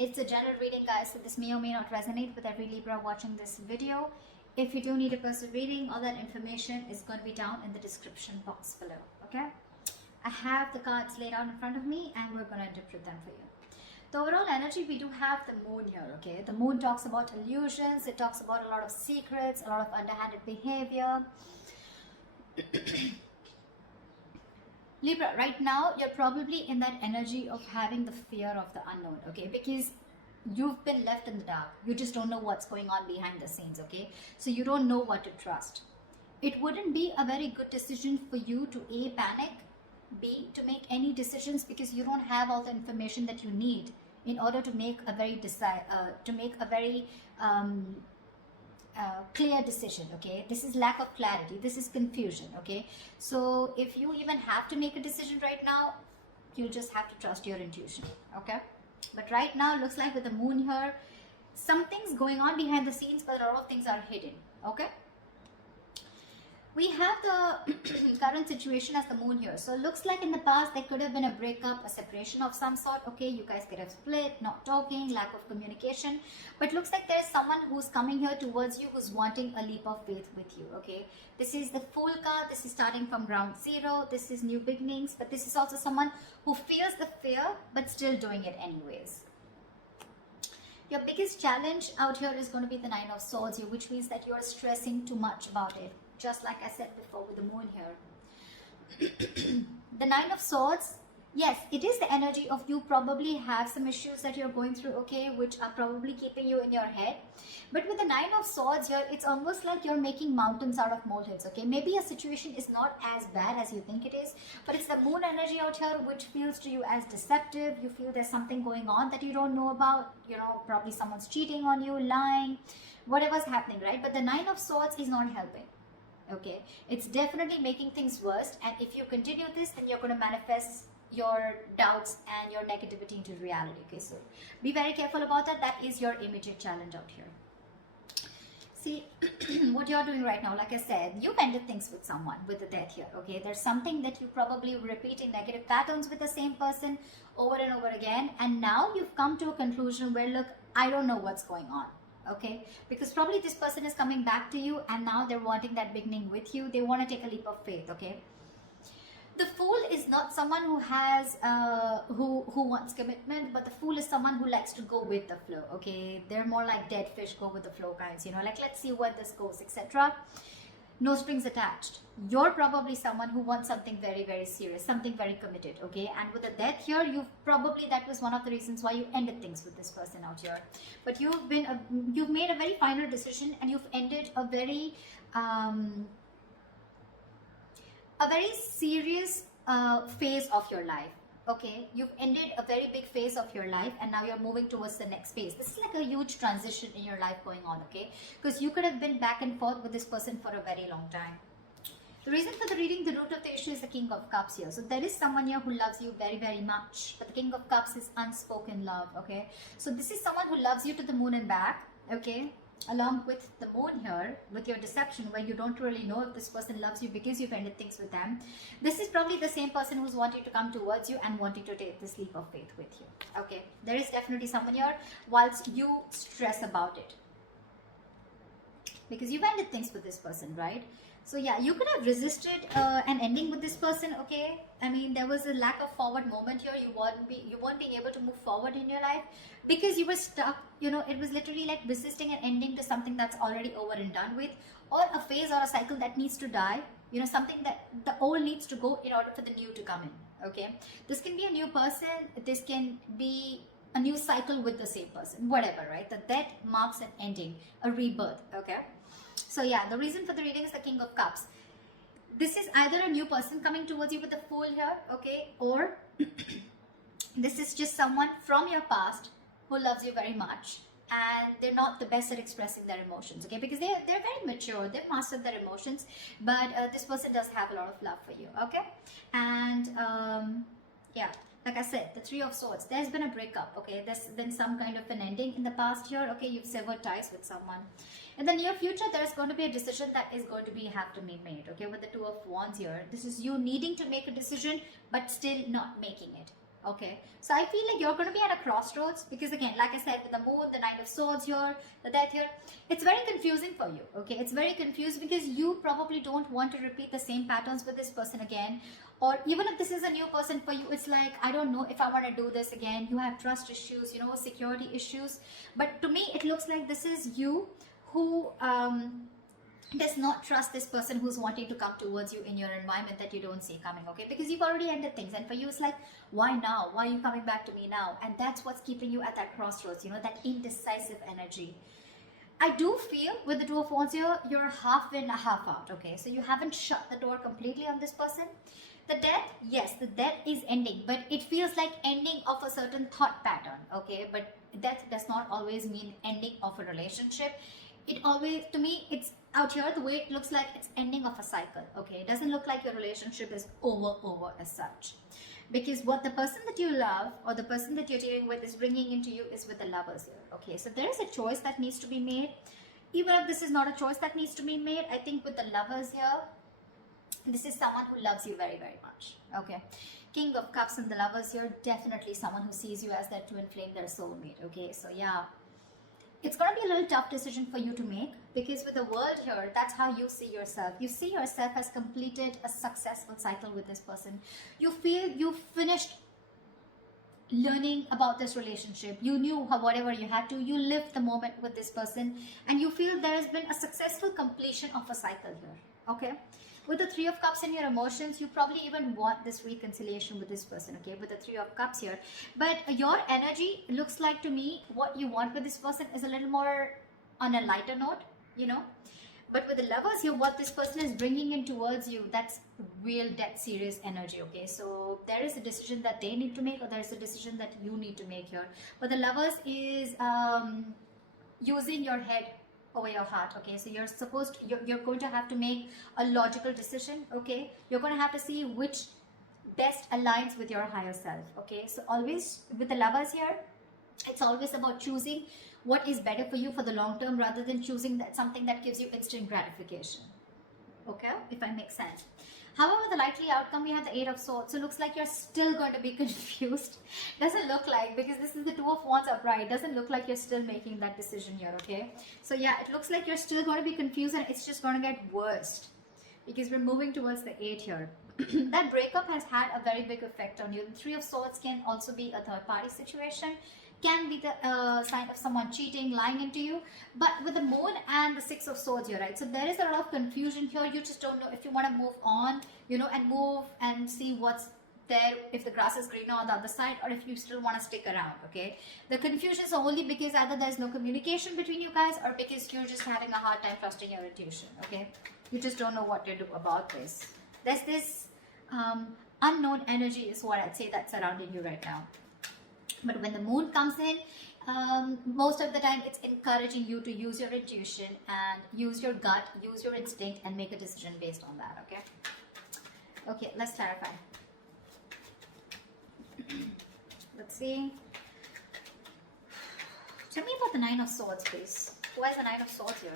It's a general reading, guys, so this may or may not resonate with every Libra watching this video. If you do need a personal reading, all that information is going to be down in the description box below, okay? I have the cards laid out in front of me and we're going to interpret them for you. The overall energy, we do have the moon here, okay? The moon talks about illusions, it talks about a lot of secrets, a lot of underhanded behavior. Libra, right now, you're probably in that energy of having the fear of the unknown, okay? Because you've been left in the dark. You just don't know what's going on behind the scenes, okay? So you don't know what to trust. It wouldn't be a very good decision for you to A, panic, B, to make any decisions because you don't have all the information that you need in order to make a very clear decision, okay? This is lack of clarity, this is confusion, okay? So if you even have to make a decision right now, you'll just have to trust your intuition, okay? But right now, looks like with the moon here, something's going on behind the scenes, but a lot of things are hidden, okay? We have the current situation as the moon here. So it looks like in the past there could have been a breakup, a separation of some sort. Okay, you guys could have split, not talking, lack of communication. But looks like there's someone who's coming here towards you who's wanting a leap of faith with you. Okay, this is the Fool card. This is starting from ground zero. This is new beginnings. But this is also someone who feels the fear but still doing it anyways. Your biggest challenge out here is going to be the Nine of Swords here, which means that you're stressing too much about it. Just like I said before with the moon here. The Nine of Swords, yes, it is the energy of you probably have some issues that you're going through, okay, which are probably keeping you in your head. But with the Nine of Swords here, it's almost like you're making mountains out of molehills, okay? Maybe a situation is not as bad as you think it is, but it's the moon energy out here which feels to you as deceptive. You feel there's something going on that you don't know about, you know, probably someone's cheating on you, lying, whatever's happening, right? But the Nine of Swords is not helping. Okay, it's definitely making things worse, and if you continue this, then you're going to manifest your doubts and your negativity into reality. Okay, so be very careful about that. That is your immediate challenge out here. See, what you're doing right now, like I said, you've ended things with someone, with the Death here. Okay, there's something that you probably repeating negative patterns with the same person over and over again, and now you've come to a conclusion where, look, I don't know what's going on. Okay, because probably this person is coming back to you and now they're wanting that beginning with you. They want to take a leap of faith. Okay, the Fool is not someone who has who wants commitment, but the Fool is someone who likes to go with the flow. Okay, they're more like dead fish, go with the flow kinds, you know, like let's see where this goes, etc. No strings attached. You're probably someone who wants something very, very serious, something very committed, okay? And with the Death here, that was one of the reasons why you ended things with this person out here. But you've made a very final decision, and you've ended a very serious phase of your life. Okay, you've ended a very big phase of your life and now you're moving towards the next phase. This is like a huge transition in your life going on, okay? Because you could have been back and forth with this person for a very long time. The reason for the reading, the root of the issue is the King of Cups here. So there is someone here who loves you very, very much. But the King of Cups is unspoken love, okay? So this is someone who loves you to the moon and back, okay? Along with the moon here, with your deception, where you don't really know if this person loves you because you've ended things with them. This is probably the same person who's wanting to come towards you and wanting to take this leap of faith with you. Okay, there is definitely someone here whilst you stress about it. Because you've ended things with this person, right? So yeah, you could have resisted an ending with this person, okay? I mean, there was a lack of forward moment here. You weren't being able to move forward in your life because you were stuck. You know, it was literally like resisting an ending to something that's already over and done with, or a phase or a cycle that needs to die. You know, something that the old needs to go in order for the new to come in, okay? This can be a new person. This can be a new cycle with the same person, whatever, right? The Death marks an ending, a rebirth, okay? So yeah, the reason for the reading is the King of Cups. This is either a new person coming towards you with the Fool here, okay? Or this is just someone from your past who loves you very much and they're not the best at expressing their emotions, okay? Because they're very mature, they've mastered their emotions, but this person does have a lot of love for you, okay? And yeah, like I said, the Three of Swords, there's been a breakup, okay? There's been some kind of an ending in the past year, okay? You've severed ties with someone. In the near future, there's going to be a decision that is going to have to be made, okay? With the Two of Wands here, this is you needing to make a decision, but still not making it, Okay, so I feel like you're going to be at a crossroads, because again, like I said, with the moon, the Knight of Swords here, the Death here, it's very confusing for you. Okay, it's very confused because you probably don't want to repeat the same patterns with this person again. Or even if this is a new person for you, it's like, I don't know if I want to do this again. You have trust issues, you know, security issues. But to me, it looks like this is you who does not trust this person who's wanting to come towards you in your environment that you don't see coming. Okay, because you've already ended things, and for you it's like, why now? Why are you coming back to me now? And that's what's keeping you at that crossroads, you know, that indecisive energy. I do feel with the Two of Wands here, you're half in, half out. Okay, so you haven't shut the door completely on this person. The Death, yes, the Death is ending, but it feels like ending of a certain thought pattern. Okay, but death does not always mean ending of a relationship. It always, to me, it's out here, the way it looks like, it's ending of a cycle. Okay, it doesn't look like your relationship is over as such, because what the person that you love or the person that you're dealing with is bringing into you is with the Lovers here. Okay, so there is a choice that needs to be made. Even if this is not a choice that needs to be made, I think with the Lovers here, this is someone who loves you very much. Okay, King of Cups and the Lovers here, definitely someone who sees you as their twin flame, their soulmate. Okay, so yeah, it's going to be a little tough decision for you to make, because with the World here, that's how you see yourself. You see yourself as completed a successful cycle with this person. You feel you finished learning about this relationship. You knew how, whatever you had to, you lived the moment with this person, and you feel there has been a successful completion of a cycle here. Okay, with the Three of Cups in your emotions, you probably even want this reconciliation with this person. Okay, with the Three of Cups here, but your energy looks like to me what you want with this person is a little more on a lighter note, you know. But with the Lovers here, what this person is bringing in towards you, that's real dead serious energy. Okay, so there is a decision that they need to make, or there is a decision that you need to make here. But the Lovers is using your head over your heart. Okay, so you're supposed to, you're going to have to make a logical decision. Okay, you're going to have to see which best aligns with your higher self. Okay, so always with the Lovers here, it's always about choosing what is better for you for the long term, rather than choosing that something that gives you instant gratification. Okay, if I make sense. However, the likely outcome, we have the Eight of Swords. So it looks like you're still going to be confused. Doesn't look like, because this is the Two of Wands upright. Doesn't look like you're still making that decision here. Okay, so yeah, it looks like you're still going to be confused, and it's just going to get worse, because we're moving towards the 8 here. That breakup has had a very big effect on you. The Three of Swords can also be a third party situation, can be the sign of someone cheating, lying into you. But with the Moon and the Six of Swords here, right, so there is a lot of confusion here. You just don't know if you want to move on, you know, and move and see what's there, if the grass is greener on the other side, or if you still want to stick around. Okay, the confusion is only because either there's no communication between you guys, or because you're just having a hard time trusting your intuition. Okay, you just don't know what to do about this. There's this unknown energy is what I'd say that's surrounding you right now. But when the Moon comes in, most of the time it's encouraging you to use your intuition and use your gut, use your instinct, and make a decision based on that. Okay, okay, let's clarify. Let's see. Tell me about the Nine of Swords, please. Who has the Nine of Swords here?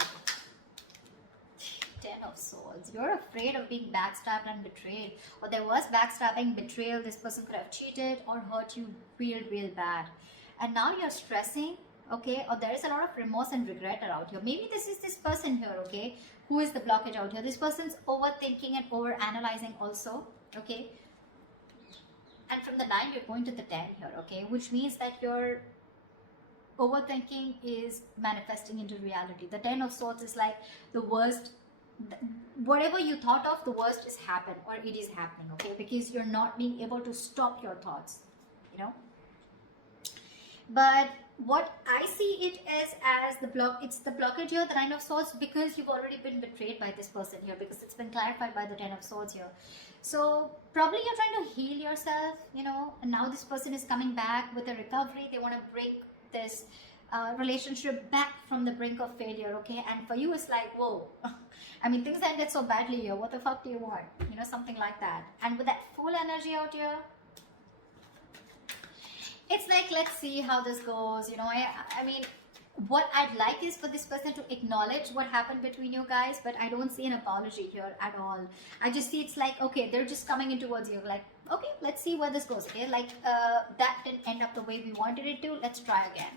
Ten of Swords. You're afraid of being backstabbed and betrayed, or there was backstabbing, betrayal. This person could have cheated or hurt you real bad, and now you're stressing. Okay, or there is a lot of remorse and regret around here. Maybe this is this person here. Okay, who is the blockage out here? This person's overthinking and over analyzing also. Okay, and from the 9 you're going to the 10 here. Okay, which means that your overthinking is manifesting into reality. The 10 of Swords is like the worst. Whatever you thought of, the worst is happened, or it is happening. Okay, because you're not being able to stop your thoughts, you know. But what I see it as the block, it's the blockage here, the Nine of Swords, because you've already been betrayed by this person here, because it's been clarified by the 10 of Swords here. So probably you're trying to heal yourself, you know, and now this person is coming back with a recovery. They want to break this relationship back from the brink of failure. Okay, and for you it's like, whoa, I mean, things ended so badly here, what the fuck do you want, you know, something like that. And with that full energy out here, it's like, let's see how this goes, you know. I mean, what I'd like is for this person to acknowledge what happened between you guys, but I don't see an apology here at all. I just see it's like, okay, they're just coming in towards you, like, Okay, let's see where this goes. Okay, like that didn't end up the way we wanted it to. Let's try again.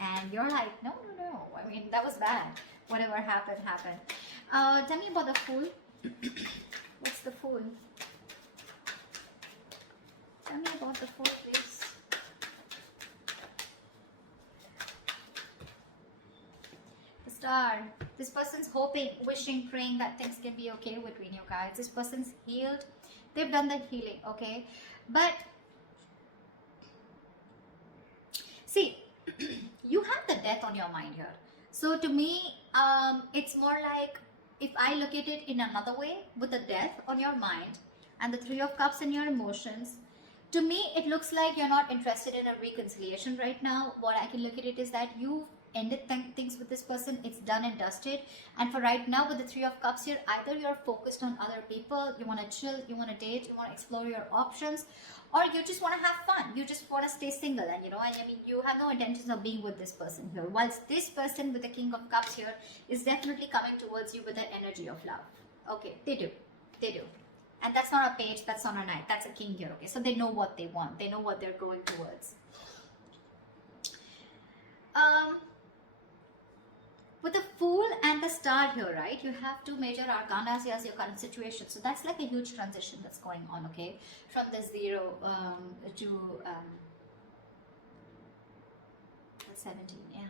And you're like, no, no, no. I mean, that was bad. Whatever happened, happened. Tell me about the Fool. What's the Fool? Tell me about the Fool, please. The Star. This person's hoping, wishing, praying that things can be okay between you guys. This person's healed. They've done the healing, okay? But see, you have the Death on your mind here. So to me, it's more like, if I look at it in another way, with the Death on your mind and the Three of Cups in your emotions, to me it looks like you're not interested in a reconciliation right now. What I can look at it is that you ended things with this person. It's done and dusted. And for right now, with the Three of Cups here, either you're focused on other people, you want to chill, you want to date, you want to explore your options, or you just want to have fun, you just want to stay single, and I mean, you have no intentions of being with this person here. Whilst this person with the King of Cups here is definitely coming towards you with the energy of love. Okay, they do. And that's not a page, that's not a knight, that's a king here. Okay, so they know what they want, they know what they're going towards. With the Fool and the Star here, right, you have two major arcanas as your current situation. So that's like a huge transition that's going on, okay, from the 0 to 17, yeah.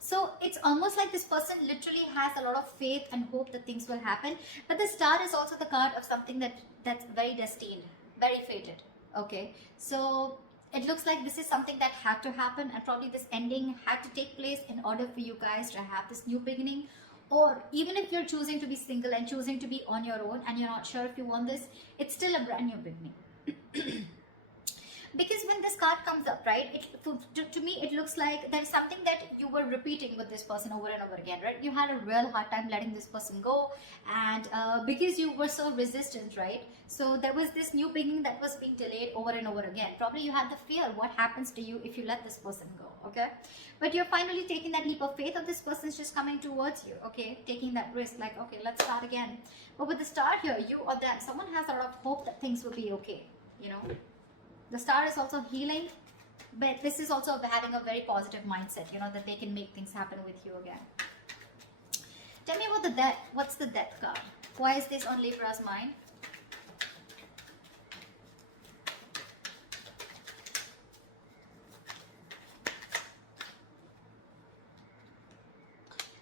So it's almost like this person literally has a lot of faith and hope that things will happen. But the Star is also the card of something that's very destined, very fated, okay. So it looks like this is something that had to happen, and probably this ending had to take place in order for you guys to have this new beginning. Or even if you're choosing to be single and choosing to be on your own and you're not sure if you want this, it's still a brand new beginning. Because when this card comes up, right, to me it looks like there's something that you were repeating with this person over and over again, right? You had a real hard time letting this person go, and because you were so resistant, right? So there was this new beginning that was being delayed over and over again. Probably you had the fear, what happens to you if you let this person go, okay? But you're finally taking that leap of faith of this person's just coming towards you, okay? Taking that risk, like, okay, let's start again. But with the Star here, you or them, someone has a lot of hope that things will be okay, you know? The Star is also healing, but this is also having a very positive mindset, that they can make things happen with you again. Tell me about the Death. What's the Death card? Why is this on Libra's mind?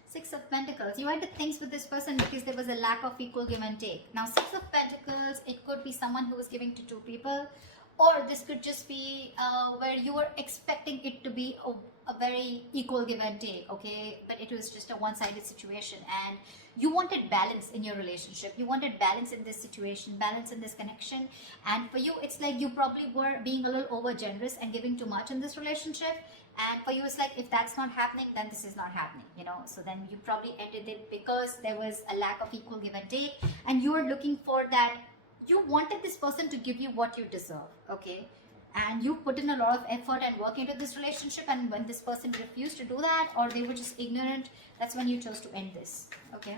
Six of Pentacles. You ended things with this person because there was a lack of equal give and take. Now, Six of Pentacles, it could be someone who was giving to two people, or this could just be where you were expecting it to be a very equal give and take, okay? But it was just a one-sided situation, and you wanted balance in your relationship. You wanted balance in this situation, balance in this connection. And for you, it's like you probably were being a little over generous and giving too much in this relationship. And for you, it's like, if that's not happening, then this is not happening, So then you probably ended it because there was a lack of equal give and take, and you were looking for that. You wanted this person to give you what you deserve, okay? And you put in a lot of effort and work into this relationship, and when this person refused to do that, or they were just ignorant, that's when you chose to end this, okay?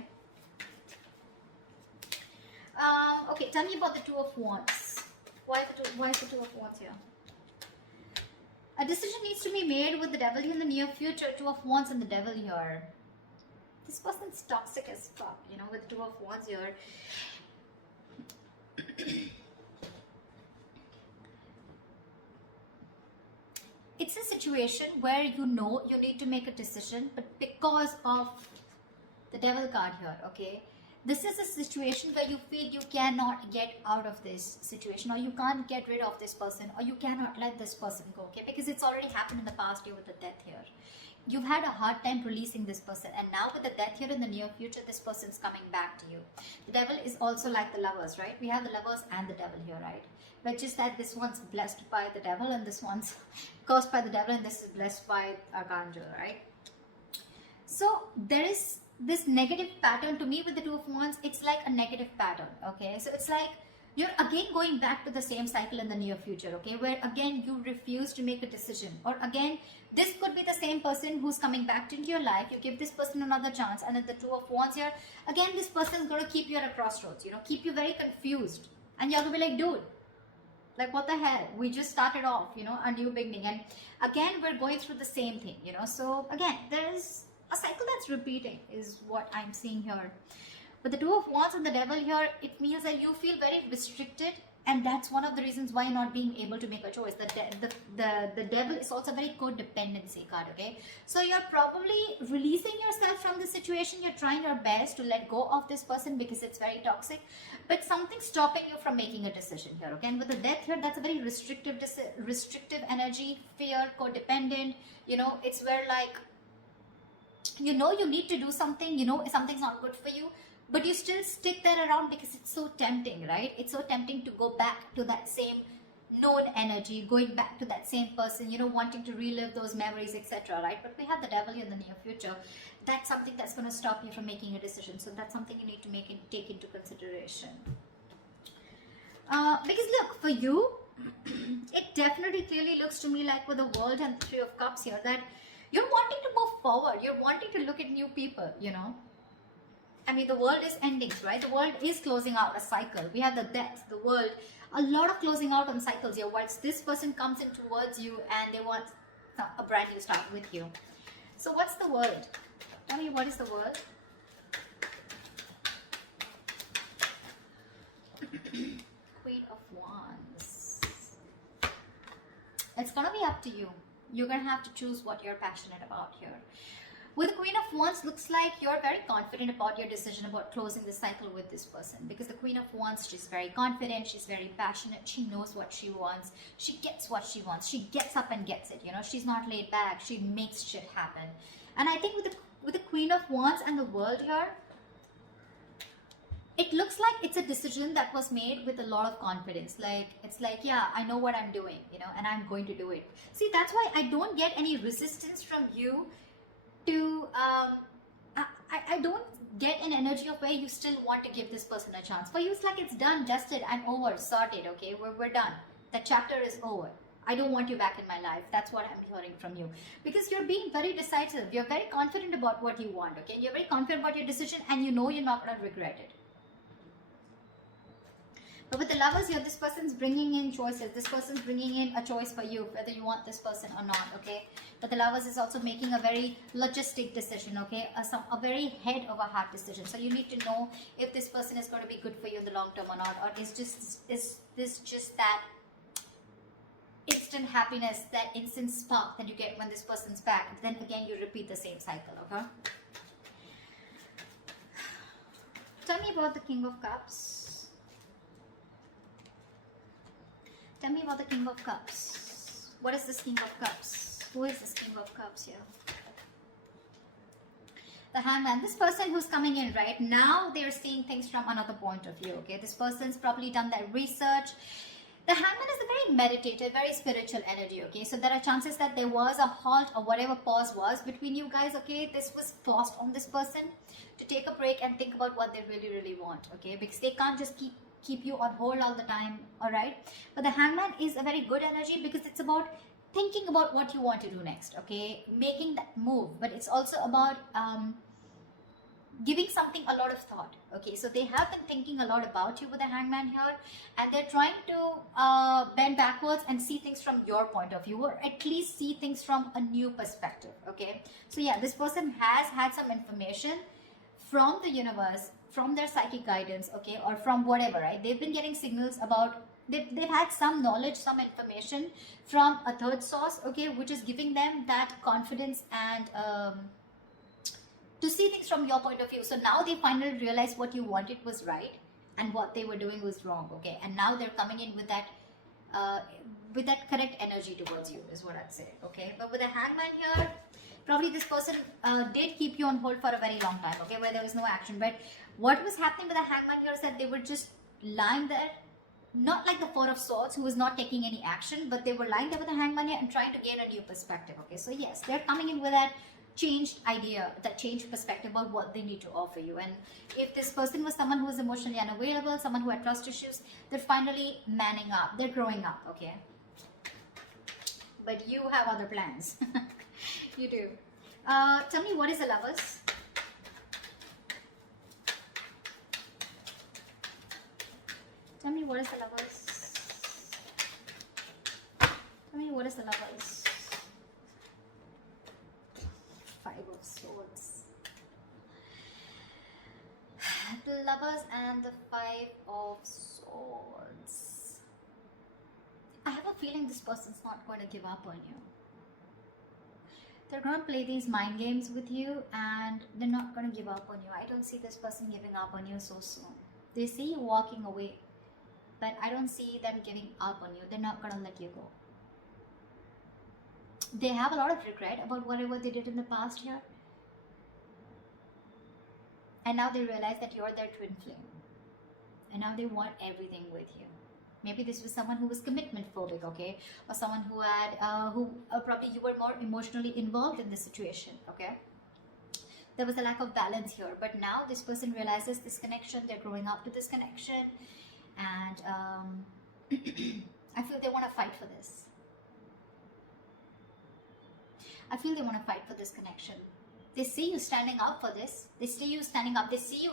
Okay, tell me about the Two of Wands. Why is the Two of Wands here? A decision needs to be made with the Devil in the near future. Two of Wands and the Devil here. This person's toxic as fuck, with Two of Wands here. It's a situation where you need to make a decision, but because of the Devil card here, okay, this is a situation where you feel you cannot get out of this situation, or you can't get rid of this person, or you cannot let this person go, okay, because it's already happened in the past year with the Death here. You've had a hard time releasing this person, and now with the Death here in the near future, this person's coming back to you. The Devil is also like the Lovers, right? We have the Lovers and the Devil here, right? But just that this one's blessed by the Devil, and this one's cursed by the Devil, and this is blessed by Archangel, right? So there is this negative pattern to me with the Two of Wands. It's like a negative pattern, okay? So it's like you're again going back to the same cycle in the near future, okay, where again you refuse to make a decision, or again this could be the same person who's coming back into your life. You give this person another chance, and then the Two of Wands here, again this person is going to keep you at a crossroads, keep you very confused, and you're going to be like, dude, Like, what the hell? We just started off, a new beginning. And again, we're going through the same thing, So again, there's a cycle that's repeating is what I'm seeing here. But the Two of Wands and the Devil here, it means that you feel very restricted. And that's one of the reasons why you're not being able to make a choice. The Devil is also a very codependency card, okay? So you're probably releasing yourself from the situation. You're trying your best to let go of this person because it's very toxic. But something's stopping you from making a decision here, okay? And with the Death here, that's a very restrictive energy, fear, codependent. It's where like, you need to do something, something's not good for you. But you still stick there around because it's so tempting, right? It's so tempting to go back to that same known energy, going back to that same person, wanting to relive those memories, etc., right? But we have the Devil in the near future. That's something that's going to stop you from making a decision. So that's something you need to take into consideration. Because look, for you, it definitely clearly looks to me like with the World and the Three of Cups here that you're wanting to move forward. You're wanting to look at new people, I mean, the world is ending, right? The world is closing out a cycle. We have the Death, the world, a lot of closing out on cycles here. Once this person comes in towards you and they want a brand new start with you. So what's the world? Tell me, what is the world? Queen of Wands. It's going to be up to you. You're going to have to choose what you're passionate about here. With the Queen of Wands, looks like you're very confident about your decision about closing the cycle with this person. Because the Queen of Wands, she's very confident, she's very passionate, she knows what she wants, she gets what she wants, she gets up and gets it, she's not laid back, she makes shit happen. And I think with the Queen of Wands and the World here, it looks like it's a decision that was made with a lot of confidence. Like, it's like, yeah, I know what I'm doing, and I'm going to do it. See, that's why I don't get any resistance from you to I don't get an energy of where you still want to give this person a chance. For you, it's like it's done, dusted, I'm over, sorted, okay? We're done. That chapter is over. I don't want you back in my life. That's what I'm hearing from you. Because you're being very decisive. You're very confident about what you want, okay? You're very confident about your decision and you know you're not going to regret it. But with the Lovers here, this person's bringing in choices. This person's bringing in a choice for you, whether you want this person or not, okay? But the Lovers is also making a very logistic decision, okay? A very head of a heart decision. So you need to know if this person is going to be good for you in the long term or not. Or is this just that instant happiness, that instant spark that you get when this person's back? Then again, you repeat the same cycle, okay? Tell me about the King of Cups. Tell me about the King of Cups. What is this King of Cups? Who is this King of Cups here? The Hangman. This person who's coming in right now, they're seeing things from another point of view, okay? This person's probably done their research. The Hangman is a very meditative, very spiritual energy, okay? So there are chances that there was a halt or whatever pause was between you guys, okay? This was forced on this person to take a break and think about what they really, really want, okay? Because they can't just keep you on hold all the time, all right? But the Hangman is a very good energy because it's about thinking about what you want to do next, okay? Making that move. But it's also about giving something a lot of thought, okay? So they have been thinking a lot about you with the Hangman here, and they're trying to bend backwards and see things from your point of view, or at least see things from a new perspective, okay? So yeah, this person has had some information from the universe, from their psychic guidance, okay, or from whatever, right? They've been getting signals about, they've had some knowledge, some information from a third source, okay, which is giving them that confidence and to see things from your point of view. So now they finally realize what you wanted was right and what they were doing was wrong, okay? And now they're coming in with that correct energy towards you, is what I'd say, okay? But with the Hangman here, probably this person did keep you on hold for a very long time, okay, where there was no action. But what was happening with the Hangman here is that they were just lying there, not like the Four of Swords, who was not taking any action, but they were lying there with the Hangman here and trying to gain a new perspective, okay? So yes, they're coming in with that changed idea, that changed perspective about what they need to offer you. And if this person was someone who was emotionally unavailable, someone who had trust issues, they're finally manning up, they're growing up, okay? But you have other plans. You do. Tell me, what is the Lovers? Tell me, what is the Lovers? Tell me, what is the Lovers? Five of Swords. The Lovers and the Five of Swords. I have a feeling this person's not going to give up on you. They're going to play these mind games with you and they're not going to give up on you. I don't see this person giving up on you so soon. They see you walking away, but I don't see them giving up on you. They're not going to let you go. They have a lot of regret about whatever they did in the past here. And now they realize that you're their twin flame. And now they want everything with you. Maybe this was someone who was commitment phobic, okay? Or someone who had, probably you were more emotionally involved in the situation, okay? There was a lack of balance here. But now this person realizes this connection. They're growing up to this connection. And I feel they want to fight for this. I feel they want to fight for this connection. They see you standing up for this. They see you standing up. They see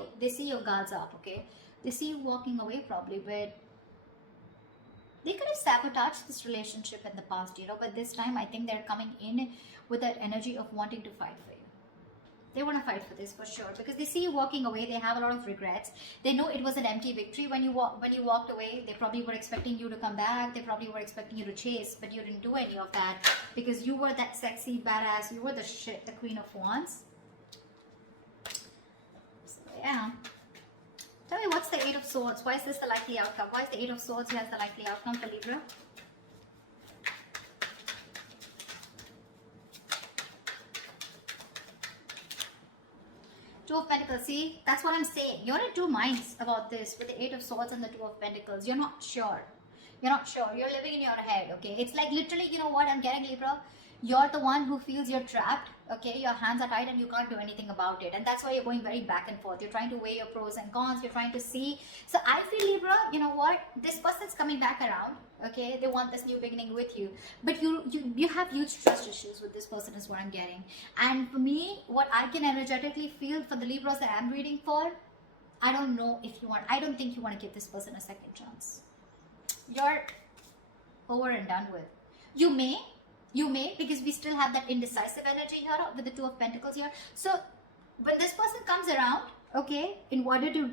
your guards up, okay? They see you walking away probably, but they could have sabotaged this relationship in the past, you know, but this time I think they're coming in with that energy of wanting to fight for you. They want to fight for this for sure because they see you walking away. They have a lot of regrets. They know it was an empty victory when you walked away. They probably were expecting you to come back. They probably were expecting you to chase, but you didn't do any of that because you were that sexy badass. You were the shit, the Queen of Wands. So yeah. Tell me, what's the Eight of Swords? Why is this the likely outcome? Why is the Eight of Swords here the likely outcome for Libra? Two of Pentacles. See, that's what I'm saying. You're in two minds about this with the Eight of Swords and the Two of Pentacles. You're not sure. You're not sure. You're living in your head, okay? It's like literally, you know what I'm getting, Libra? You're the one who feels you're trapped, okay? Your hands are tied and you can't do anything about it. And that's why you're going very back and forth. You're trying to weigh your pros and cons. You're trying to see. So I feel, Libra, you know what? This person's coming back around, okay? They want this new beginning with you. But you have huge trust issues with this person is what I'm getting. And for me, what I can energetically feel for the Libras that I'm reading for, I don't know if you want, I don't think you want to give this person a second chance. You're over and done with. You may, because we still have that indecisive energy here with the Two of Pentacles here. So when this person comes around, okay, in order to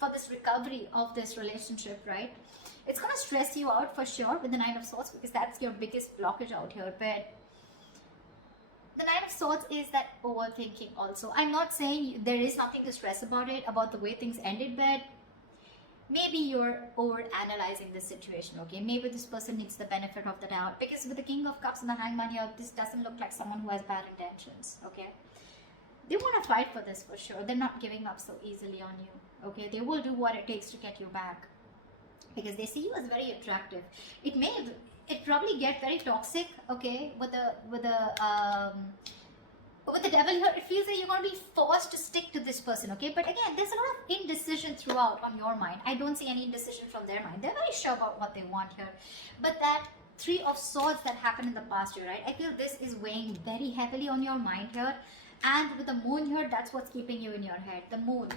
for this recovery of this relationship, right, it's going to stress you out for sure with the Nine of Swords because that's your biggest blockage out here. But the Nine of Swords is that overthinking also. I'm not saying there is nothing to stress about it, about the way things ended, but maybe you're over analyzing this situation, okay? Maybe this person needs the benefit of the doubt because with the King of Cups and the Hangman here, this doesn't look like someone who has bad intentions, okay? They want to fight for this for sure. They're not giving up so easily on you, okay? They will do what it takes to get you back because they see you as very attractive. It probably get very toxic, okay? With the Devil here, it feels like you're going to be forced to stick to this person, okay? But again, there's a lot of indecision throughout on your mind. I don't see any indecision from their mind. They're very sure about what they want here. But that Three of Swords that happened in the past year, right? I feel this is weighing very heavily on your mind here. And with the Moon here, that's what's keeping you in your head. The Moon,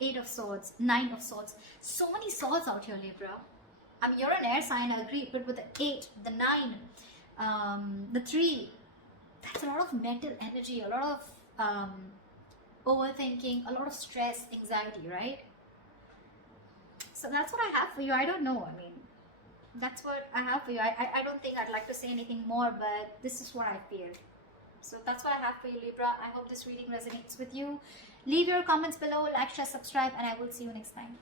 Eight of Swords, Nine of Swords. So many swords out here, Libra. I mean, you're an air sign, I agree. But with the 8, the 9, the 3, that's a lot of mental energy, a lot of overthinking, a lot of stress, anxiety, right? So that's what I have for you. I don't know. I mean, that's what I have for you. I don't think I'd like to say anything more, but this is what I feel. So that's what I have for you, Libra. I hope this reading resonates with you. Leave your comments below, like, share, subscribe, and I will see you next time.